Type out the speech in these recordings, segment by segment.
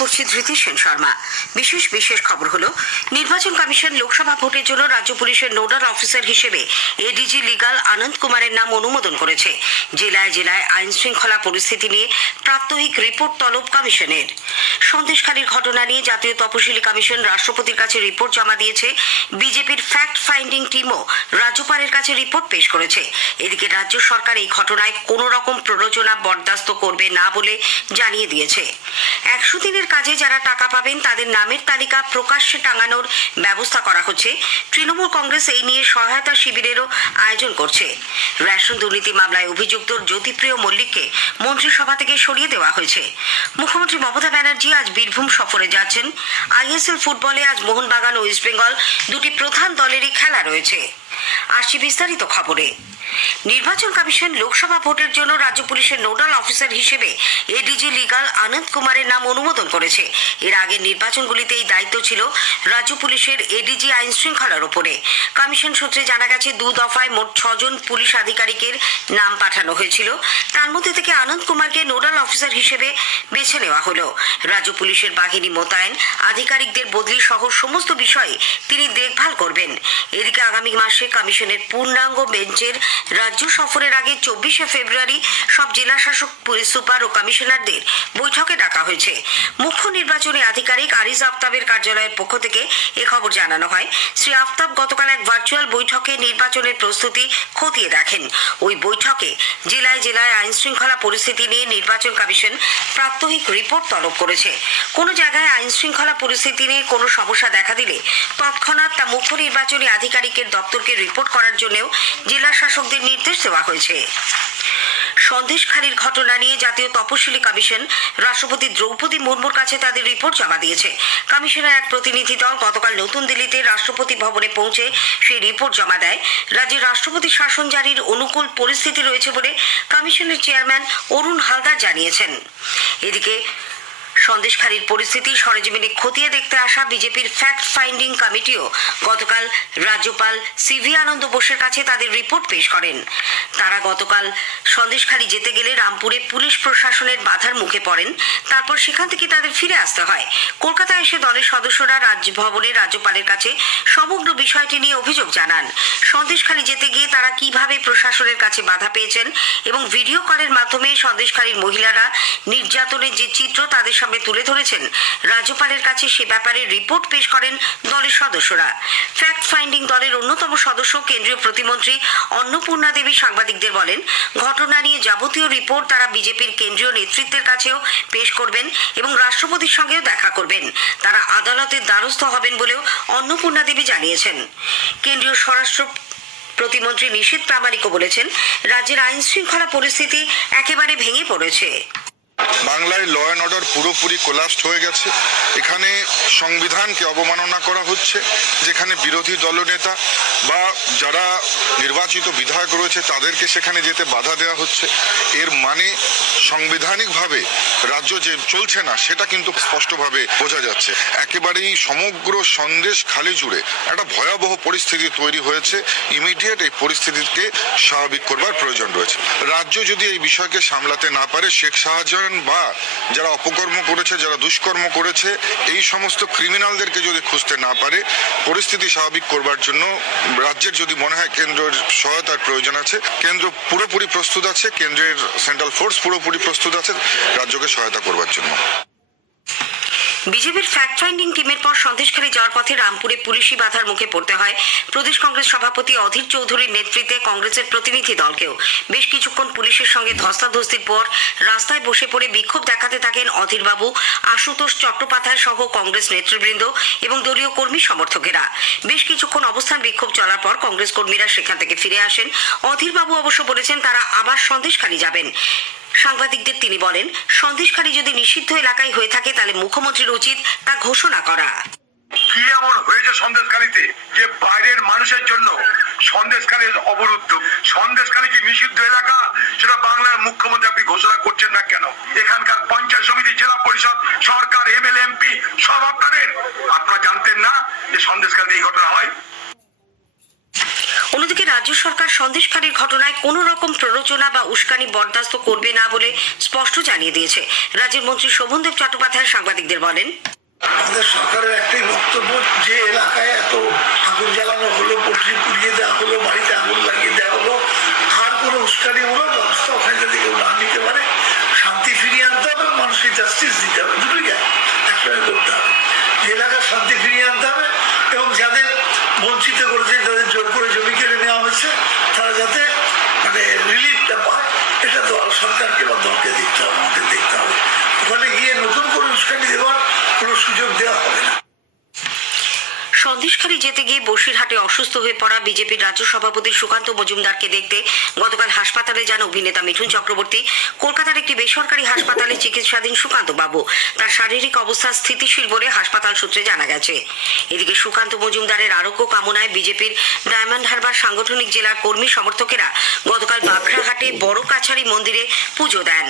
পড়ছি ধৃতি সেন শর্মা। বিশেষ খবর হলো, নির্বাচন কমিশন লোকসভা ভোটের জন্য রাজ্য পুলিশের নোডাল অফিসার হিসেবে এডিজি লিগাল আনন্দ কুমারের নাম অনুমোদন করেছে। জেলায় জেলায় আইন শৃঙ্খলা পরিস্থিতি নিয়ে প্রাত্যহিক রিপোর্ট তলব কমিশনের। সন্দেশখালীর ঘটনা নিয়ে জাতীয় তপশিলি কমিশন রাষ্ট্রপতির কাছে রিপোর্ট জমা দিয়েছে। বিজেপির ফ্যাক্ট ফাইন্ডিং টিমও রাজ্যপালের কাছে রিপোর্ট পেশ করেছে। এদিকে রাজ্য সরকার এই ঘটনায় কোনো রকম প্ররোচনা বরদাস্ত করবে না বলে জানিয়ে দিয়েছে। 100 দিনের কাজে যারা টাকা পাবেন তাদের নামের তালিকা প্রকাশ্যে টাঙানোর ব্যবস্থা করা হচ্ছে। তৃণমূল কংগ্রেস এই নিয়ে সহায়তা শিবিরেরও আয়োজন করছে। রেশন দুর্নীতি মামলায় অভিযুক্ত জ্যোতিপ্রিয় মল্লিককে মন্ত্রিসভা থেকে সরিয়ে দেওয়া হয়েছে। মুখ্যমন্ত্রী মমতা ব্যানার্জি আজ বীরভূম সফরে যাচ্ছেন। ISL ফুটবলে আজ মোহনবাগান ও ইস্টবেঙ্গল দুটি প্রধান দলেরই খেলা রয়েছে। আসছি বিস্তারিত খবরে। নির্বাচন কমিশন লোকসভা ভোটের জন্য রাজ্য পুলিশের নোডাল অফিসার হিসেবে এডিজি লিগাল আনন্দ কুমারের নাম অনুমোদন করেছে। এর আগে নির্বাচনগুলিতে এই দায়িত্ব ছিল রাজ্য পুলিশের এডিজি আইন শৃঙ্খলার উপরে। কমিশন সূত্রে জানা গেছে, 2 দফায় মোট 6 জন পুলিশ আধিকারিকের নাম পাঠানো হয়েছিল। তার মধ্যে থেকে আনন্দ কুমারকে নোডাল অফিসার হিসেবে বেছে নেওয়া হলো। রাজ্য পুলিশের বাহিনী মোতায়েন, আধিকারিকদের বদলি সহ সমস্ত বিষয়ে তিনি দেখভাল করবেন। এদিকে আগামী মাসে কমিশনের পূর্ণাঙ্গ বেঞ্চের রাজ্য সফরের আগে 24শে ফেব্রুয়ারি সব জেলা শাসক, পুলিশ সুপার ও কমিশনারদের বৈঠকে ডাকা হয়েছে। মুখ্য নির্বাচনী আধিকারিক আরিজ আফতাবের কার্যালয়ের পক্ষ থেকে এ খবর জানানো হয়। শ্রী আফতাব গতকাল এক ভার্চুয়াল বৈঠকে নির্বাচনের প্রস্তুতি খতিয়ে দেখেন। ওই বৈঠকে জেলায় জেলায় আইন শৃঙ্খলা পরিস্থিতি নিয়ে নির্বাচন কমিশন প্রাত্যহিক রিপোর্ট তলব করেছে। কোনো জায়গায় আইন শৃঙ্খলা পরিস্থিতি নিয়ে কোনো সমস্যা দেখা দিলে তৎক্ষণাৎ তা মুখ্য নির্বাচনী আধিকারিকের দপ্তরকে রিপোর্ট করার জন্যও জেলা শাসকদের নির্দেশ দেওয়া হয়েছে। সন্দেশখালীর ঘটনা নিয়ে জাতীয় তপশিলি কমিশন রাষ্ট্রপতি দ্রৌপদী মুর্মুর কাছে তাদের রিপোর্ট জমা দিয়েছে। কমিশনের এক প্রতিনিধি দল গতকাল নতুন দিল্লিতে রাষ্ট্রপতি ভবনে পৌঁছে সেই রিপোর্ট জমা দেয়। রাজ্যে রাষ্ট্রপতি শাসন জারির অনুকূল পরিস্থিতি রয়েছে বলে কমিশনের চেয়ারম্যান অরুণ হালদার জানিয়েছেন। এদিকে সন্দেশখালীর পরিস্থিতি সরেজমিনে খতিয়ে দেখতে আসা বিজেপির ফ্যাক্ট ফাইন্ডিং কমিটিও গতকাল রাজ্যপাল সিভি আনন্দ বোসের কাছে তাদের রিপোর্ট পেশ করেন। তারা গতকাল সন্দেশখালী যেতে গেলে রামপুরে পুলিশ প্রশাসনের বাধার মুখে পড়েন। তারপর সেখান থেকে তাদের ফিরে আসতে হয়। কলকাতায় এসে দলের সদস্যরা রাজভবনে রাজ্যপালের কাছে সমগ্র বিষয়টি নিয়ে অভিযোগ জানান। সন্দেশখালী যেতে গিয়ে তারা কিভাবে প্রশাসনের কাছে বাধা পেয়েছেন এবং ভিডিও কলের মাধ্যমে সন্দেশখালীর মহিলারা নির্যাতনের যে চিত্র তাদের সামনে তুলে ধরেছেন, রাজ্যপালের কাছে সে ব্যাপারে রিপোর্ট পেশ করেন দলের সদস্যরা। ফ্যাক্ট ফাইন্ডিং দলের অন্যতম সদস্য কেন্দ্রীয় প্রতিমন্ত্রী অন্নপূর্ণা দেবী সাংবাদিকদের বলেন, ঘটনা নিয়ে যাবতীয় রিপোর্ট তারা বিজেপির কেন্দ্রীয় নেতৃত্বের কাছেও পেশ করবেন এবং রাষ্ট্রপতির সঙ্গেও দেখা করবেন। তারা আদালতের দ্বারস্থ হবেন বলেও অন্নপূর্ণা দেবী জানিয়েছেন। কেন্দ্রীয় স্বরাষ্ট্র প্রতিমন্ত্রী নিশীথ প্রামাণিকও বলেছেন, রাজ্যের আইন শৃঙ্খলা পরিস্থিতি একেবারে ভেঙে পড়েছে। বাংলায় ল অ্যান্ড অর্ডার পুরোপুরি কোলাপসড হয়ে গেছে। এখানে সংবিধানকে অবমাননা করা হচ্ছে, যেখানে বিরোধী দলনেতা বা যারা নির্বাচিত বিধায়ক রয়েছে তাদেরকে সেখানে যেতে বাধা দেওয়া হচ্ছে। এর মানে সাংবিধানিকভাবে রাজ্য যে চলছে না সেটা কিন্তু স্পষ্টভাবে বোঝা যাচ্ছে। একেবারেই সমগ্র সন্দেশখালী জুড়ে একটা ভয়াবহ পরিস্থিতি তৈরি হয়েছে। ইমিডিয়েট এই পরিস্থিতিকে স্বাভাবিক করবার প্রয়োজন রয়েছে। রাজ্য যদি এই বিষয়কে সামলাতে না পারে, শেখ শাহজাহান বা যারা অপকর্ম করেছে, যারা দুষ্কর্ম করেছে, এই সমস্ত ক্রিমিনালদেরকে যদি খুঁজতে না পারে, পরিস্থিতি স্বাভাবিক করবার জন্য রাজ্যের যদি মনে হয় কেন্দ্রের সহায়তার প্রয়োজন আছে, কেন্দ্র পুরোপুরি প্রস্তুত আছে, কেন্দ্রের সেন্ট্রাল ফোর্স পুরোপুরি প্রস্তুত আছে রাজ্যকে সহায়তা করবার জন্য। বিজেপির ফ্যাক্ট ফাইন্ডিং টিমের পর সন্দেশখালী যাওয়ার পথে রামপুরে পুলিশি বাধার মুখে পড়তে হয় প্রদেশ কংগ্রেস সভাপতি অধীর চৌধুরীর নেতৃত্বে কংগ্রেসের প্রতিনিধি দলকেও। বেশ কিছুক্ষণ পুলিশের সঙ্গে ধস্তাধস্তির পর রাস্তায় বসে পড়ে বিক্ষোভ দেখাতে থাকেন অধীরবাবু, আশুতোষ চট্টোপাধ্যায় সহ কংগ্রেস নেতৃবৃন্দ এবং দলীয় কর্মী সমর্থকেরা। বেশ কিছুক্ষণ অবস্থান বিক্ষোভ চলার পর কংগ্রেস কর্মীরা সেখান থেকে ফিরে আসেন। অধীরবাবু অবশ্য বলেছেন তারা আবার সন্দেশখালী যাবেন। সাংবাদিকদের তিনি বলেন, সন্দেশখালী যদি নিষিদ্ধ এলাকায় হয়ে থাকে তাহলে মুখ্যমন্ত্রীর উচিত তা ঘোষণা করা। কি এমন হয়েছে সন্দেশখালীতে যে বাইরের মানুষের জন্য সন্দেশখালী অবরুদ্ধ? সন্দেশখালী কি নিষিদ্ধ এলাকা? সেটা বাংলার মুখ্যমন্ত্রী আপনি ঘোষণা করছেন না কেন? এখানকার পঞ্চায়েত সমিতি, জেলা পরিষদ, সরকার, MLA, MP সব আপনাদের। আপনারা জানতেন না যে সন্দেশখালীতে এই ঘটনা হয়? অন্যদিকে রাজ্য সরকার সন্দেশখালীর ঘটনায় কোনো রকম প্ররোচনা বা উস্কানি বরদাস্ত করবে না বলে স্পষ্ট জানিয়ে দিয়েছে। রাজ্যের মন্ত্রী শোভনদেব চট্টোপাধ্যায় সাংবাদিকদের বলেন, আমাদের সরকারের একটাই বক্তব্য, যে এলাকায় এত আগুন জ্বালানো হলো, পোল্ট্রি পুড়িয়ে দেওয়া হলো, বাড়িতে আগুন লাগিয়ে দেওয়া হলো, আর কোনো উস্কানিমূলক ব্যবস্থা ওখানে যদি কেউ না নিতে পারে, শান্তি ফিরিয়ে আনতে হবে এবং মানুষকে জাস্টিস দিতে হবে, দুটোই একসঙ্গে করতে হবে। এলাকার শান্তি ফিরিয়ে আনতে হবে এবং যাদের বঞ্চিত করেছে, যাদের জোর করে জমি কেড়ে নেওয়া হয়েছে, তারা যাতে রিলিফটা পায়, এটা তো সরকারকে বা দলকে দেখতে হবে, আমাদের দেখতে হবে। ওখানে গিয়ে নতুন করে উস্কানি দেওয়ার কোনো সুযোগ দেওয়া হবে না। সন্দেশখালী যেতে গিয়ে বসিরহাটে অসুস্থ হয়ে পড়া বিজেপির রাজ্য সভাপতি সুকান্ত মজুমদারকে দেখতে গতকাল হাসপাতালে যান অভিনেতা মিঠুন চক্রবর্তী। কলকাতার একটি বেসরকারি হাসপাতালে চিকিৎসাধীন সুকান্ত বাবু। তার শারীরিক অবস্থা স্থিতিশীল বলে হাসপাতাল সূত্রে জানা গেছে। এদিকে সুকান্ত মজুমদারের আরোগ্য কামনায় বিজেপির ডায়মন্ড হারবার সাংগঠনিক জেলার কর্মী সমর্থকেরা গতকাল বাখরাহাটে বড় কাছারি মন্দিরে পুজো দেন।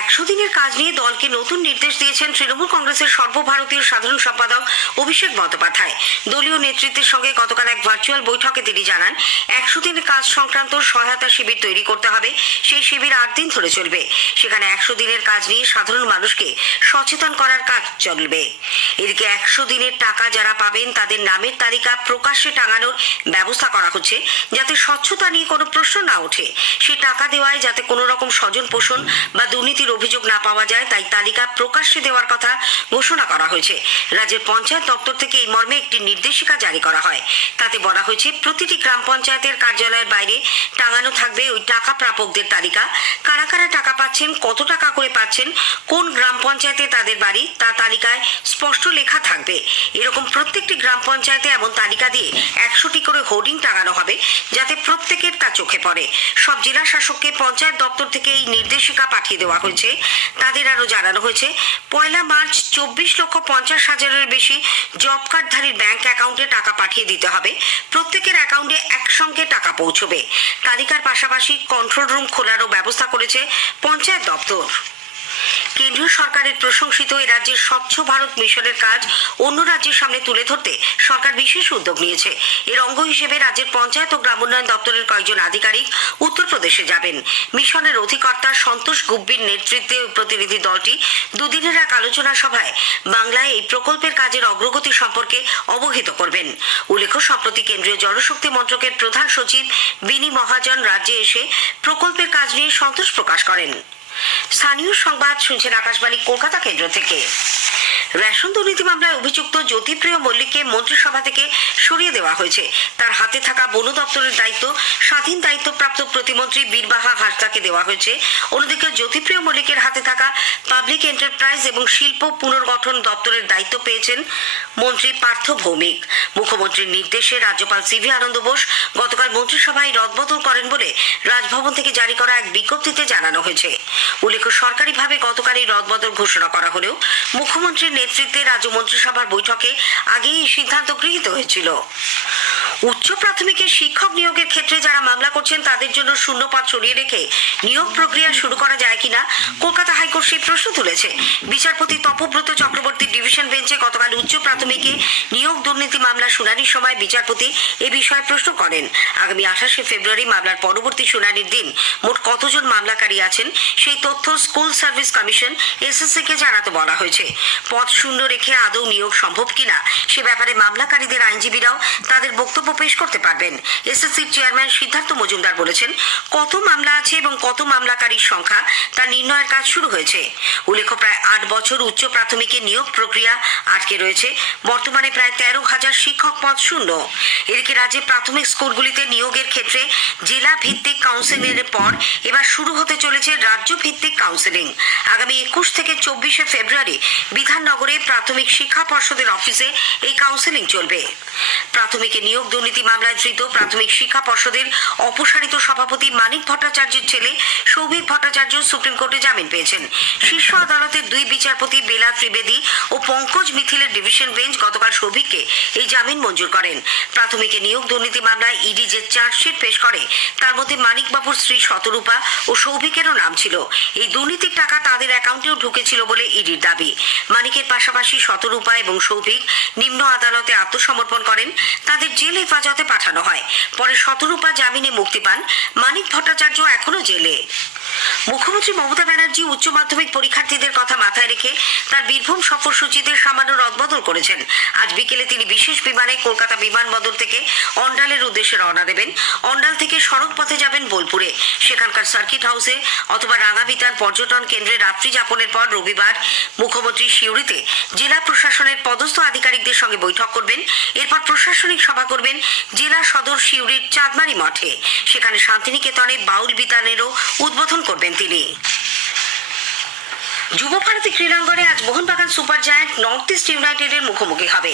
100 দিনের কাজ নিয়ে দলকে নতুন নির্দেশ দিয়েছেন তৃণমূল কংগ্রেসের সর্বভারতীয় সাধারণ সম্পাদক অভিষেক বন্দ্যোপাধ্যায়। দলীয় নেতৃত্বের সঙ্গে গতকাল এক ভার্চুয়াল বৈঠকে তিনি জানান, 100 দিনের কাজ সংক্রান্ত সহায়তা শিবির তৈরি করতে হবে। সেই শিবির 8 দিন ধরে চলবে। সেখানে 100 দিনের কাজ নিয়ে সাধারণ মানুষকে সচেতন করার কাজ চলবে। এদিকে 100 দিনের টাকা যারা পাবেন তাদের নামের তালিকা প্রকাশ্যে টাঙানোর ব্যবস্থা করা হচ্ছে, যাতে স্বচ্ছতা নিয়ে কোনো প্রশ্ন না ওঠে। সেই টাকা দেওয়ায় যাতে কোনো রকম স্বজন পোষণ বা দুর্নীতির অভিযোগ না পাওয়া যায়, তাই তালিকা প্রকাশ্যে দেওয়ার কথা ঘোষণা করা হয়েছে। রাজ্যের পঞ্চায়েত দপ্তর থেকে এই মর্মে একটি নির্দেশিকা জারি করা হয়। তাতে বলা হয়েছে, প্রতিটি গ্রাম পঞ্চায়েতের কার্যালয়ের বাইরে টাঙানো থাকবে ওই টাকা প্রাপকদের তালিকা। কারা কারা টাকা পাচ্ছেন, কত টাকা করে পাচ্ছেন, কোন গ্রাম পঞ্চায়েতে তাদের বাড়ি, তা তালিকায় স্পষ্ট লেখা থাকবে। এরকম প্রত্যেকটি গ্রাম পঞ্চায়েতে এমন তালিকা দিয়ে 100টি করে হোর্ডিং টাঙানো হবে, যাতে প্রত্যেকের তা চোখে পড়ে। সব জেলা শাসককে পঞ্চায়েত দপ্তর থেকে এই নির্দেশিকা পাঠিয়ে দেওয়া হয়েছে। তাদের আরো জানানো হয়েছে, 1 মার্চ 24,50,000-এর বেশি জব কার্ডধারীর ব্যাংক অ্যাকাউন্টে টাকা পাঠিয়ে দিতে হবে। প্রত্যেকের অ্যাকাউন্টে একসঙ্গে টাকা পৌঁছবে। তালিকার পাশাপাশি কন্ট্রোল রুম খোলারও ব্যবস্থা করেছে পঞ্চায়েত দপ্তর। কেন্দ্রীয় সরকারের প্রশংসিত এই রাজ্যের স্বচ্ছ ভারত মিশনের কাজ অন্য রাজ্যের সামনে তুলে ধরতে সরকার বিশেষ উদ্যোগ নিয়েছে। এর অঙ্গ হিসেবে রাজ্যের পঞ্চায়েত ও গ্রামোন্নয়ন দপ্তরের কয়েকজন আধিকারিক উত্তরপ্রদেশে যাবেন। মিশনের অধিকর্তা সন্তোষ গুব্বির নেতৃত্বে প্রতিনিধি দলটি দুদিনের এক আলোচনা সভায় বাংলায় এই প্রকল্পের কাজের অগ্রগতি সম্পর্কে অবহিত করবেন। উল্লেখ্য, সম্প্রতি কেন্দ্রীয় জলশক্তি মন্ত্রকের প্রধান সচিব বিনি মহাজন রাজ্যে এসে প্রকল্পের কাজ নিয়ে সন্তোষ প্রকাশ করেন। স্থানীয় সংবাদ শুনছেন আকাশবাণী কলকাতা কেন্দ্র থেকে। রেশন দুর্নীতি মামলায় অভিযুক্ত জ্যোতিপ্রিয় মল্লিককে মন্ত্রিসভা থেকে সরিয়ে দেওয়া হয়েছে। তার হাতে থাকা বন দপ্তরের দায়িত্ব স্বাধীন দায়িত্বপ্রাপ্ত প্রতিমন্ত্রী বীরবাহা হাসদাকে দেওয়া হয়েছে। অন্যদিকে জ্যোতিপ্রিয় মল্লিকের হাতে থাকা পাবলিক এন্টারপ্রাইজ এবং শিল্প পুনর্গঠন দপ্তরের দায়িত্ব পেয়েছেন মন্ত্রী পার্থ ভৌমিক। মুখ্যমন্ত্রীর নির্দেশে রাজ্যপাল সিভি আনন্দ বোস গতকাল মন্ত্রিসভায় রদবদল করেন বলে রাজভবন থেকে জারি করা এক বিজ্ঞপ্তিতে জানানো হয়েছে। উল্লেখ্য, সরকারিভাবে গতকাল এই রদবদল ঘোষণা করা হলেও মুখ্যমন্ত্রীর নেতৃত্বে রাজ্য মন্ত্রিসভার বৈঠকে আগেই এই সিদ্ধান্ত গৃহীত হয়েছিল। উচ্চ প্রাথমিকের শিক্ষক নিয়োগের ক্ষেত্রে যারা মামলা করছেন তাদের জন্য শূন্যপদ সরিয়ে রেখে নিয়োগ প্রক্রিয়া শুরু করা যায় কিনা কলকাতা হাইকোর্ট সেই প্রশ্ন তুলেছে। বিচারপতি তপব্রত চক্রবর্তীর ডিভিশন বেঞ্চে গতকাল উচ্চ প্রাথমিকে নিয়োগ দুর্নীতি মামলা শুনানির সময় বিচারপতি এ বিষয়ে প্রশ্ন করেন। আগামী 28শে ফেব্রুয়ারি মামলার পরবর্তী শুনানির দিন মোট কতজন মামলাকারী আছেন সেই তথ্য স্কুল সার্ভিস কমিশন এসএসসি-কে জানাতে বলা হয়েছে। পদ শূন্য রেখে আদৌ নিয়োগ সম্ভব কিনা সে ব্যাপারে মামলাকারীদের আইনজীবীরাও তাদের বক্তব্য পেশ করতে পারবেন। এসএসসির চেয়ারম্যান সিদ্ধার্থ মজুমদার বলেছেন, কত মামলা আছে এবং কত মামলাকারীর সংখ্যা তা নির্ণয়ের কাজ শুরু হয়েছে। উল্লেখ্য, প্রায় 8 বছর উচ্চ প্রাথমিকে নিয়োগ প্রক্রিয়া আটকে রয়েছে। বর্তমানে প্রায় 13,000 শিক্ষক পদ শূন্য। এদিকে রাজ্যে প্রাথমিক স্কুলগুলিতে নিয়োগের ক্ষেত্রে জেলা ভিত্তিক কাউন্সেলিংয়ের পর এবার শুরু হতে চলেছে রাজ্য ভিত্তিক কাউন্সেলিং। আগামী 21 থেকে 24শে ফেব্রুয়ারি বিধাননগরে প্রাথমিক শিক্ষা পর্ষদের অফিসে এই কাউন্সেলিং চলবে। প্রাথমিকে নিয়োগ দুর্নীতি মামলায় ধৃত প্রাথমিক শিক্ষা পর্ষদের অপসারিত সভাপতি মানিক ভট্টাচার্যের ছেলে সৌভিক ভট্টাচার্য সুপ্রিম কোর্টে জামিন পেয়েছেন। শীর্ষ আদালতের 2 বিচারপতি বেলা ত্রিবেদী ও পঙ্কজ মিথিলের ডিভিশন বেঞ্চ গতকাল সৌভিককে এই জামিন মঞ্জুর করেন। প্রাথমিকে নিয়োগ দুর্নীতি মামলায় ইডি যে চার্জশিট পেশ করে তার মধ্যে মানিকবাবুর স্ত্রী শতরূপা ও সৌভিকেরও নাম ছিল। এই দুর্নীতির টাকা তাদের অ্যাকাউন্টেও ঢুকেছিল বলে ইডির দাবি। মানিকের পাশাপাশি শতরূপা এবং সৌভিক নিম্ন আদালতে আত্মসমর্পণ করেন। তাদের জেল হেফাজতে পাঠানো হয়। পরে শতরূপা জামিনে মুক্তি পান। মানিক ভট্টাচার্য এখনো জেলে। মুখ্যমন্ত্রী মমতা ব্যানার্জি উচ্চ মাধ্যমিক পরীক্ষার্থীদের কথা মাথায় রেখে তার বীরভূম সফরসূচিতে সামান্য রদবদল করেছেন। আজ বিকেলে তিনি বিশেষ বিমানে কলকাতা বিমানবন্দর থেকে অন্ডালের উদ্দেশ্যে রওনা দেবেন। অন্ডাল থেকে সড়ক পথে যাবেন বোলপুরে। সেখানকার সার্কিট হাউসে অথবা রাঙাবিতান পর্যটন কেন্দ্রে রাত্রি যাপনের পর রবিবার মুখ্যমন্ত্রী সিউড়িতে জেলা প্রশাসনের পদস্থ আধিকারিকদের সঙ্গে বৈঠক করবেন। এরপর প্রশাসনিক সভা করবেন জেলা সদর সিউড়ির চাঁদমারি মঠে। সেখানে শান্তিনিকেতনে বাউল বিতানেরও উদ্বোধন করবেন তিনি। যুব ভারতী ক্রীড়াঙ্গনে আজ Mohun Bagan super giant north east ইউনাইটেডের মুখোমুখি হবে।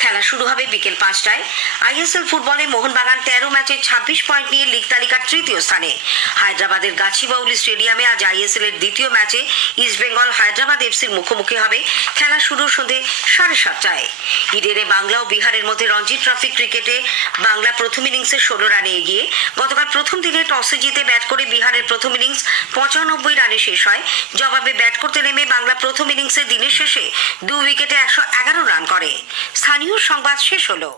খেলা শুরু হবে বিকেল 5টায়। আইএসএল ফুটবলে মোহনবাগান 13 ম্যাচে 26 পয়েন্ট নিয়ে লীগ তালিকার তৃতীয় স্থানে। হায়দ্রাবাদের গাছিবাউলি স্টেডিয়ামে আজ আইএসএল এর দ্বিতীয় ম্যাচে ইস্টবেঙ্গল হায়দ্রাবাদ এফসির মুখোমুখি হবে। খেলা শুরু সন্ধ্যে 7:30টায়। ইডেনে বাংলা ও বিহারের মধ্যে রঞ্জি ট্রফি ক্রিকেটে বাংলা প্রথম ইনিংসে 16 রানে এগিয়ে। গতকাল প্রথম দিনে টসে জিতে ব্যাট করে বিহারের প্রথম ইনিংস 95 রানে শেষ হয়। জবাবে ব্যাট করতে নেমে বাংলা প্রথম ইনিংসে দিনের শেষে 2 উইকেটে 111 রান করে। স্থানীয় সংবাদ শেষ হলো।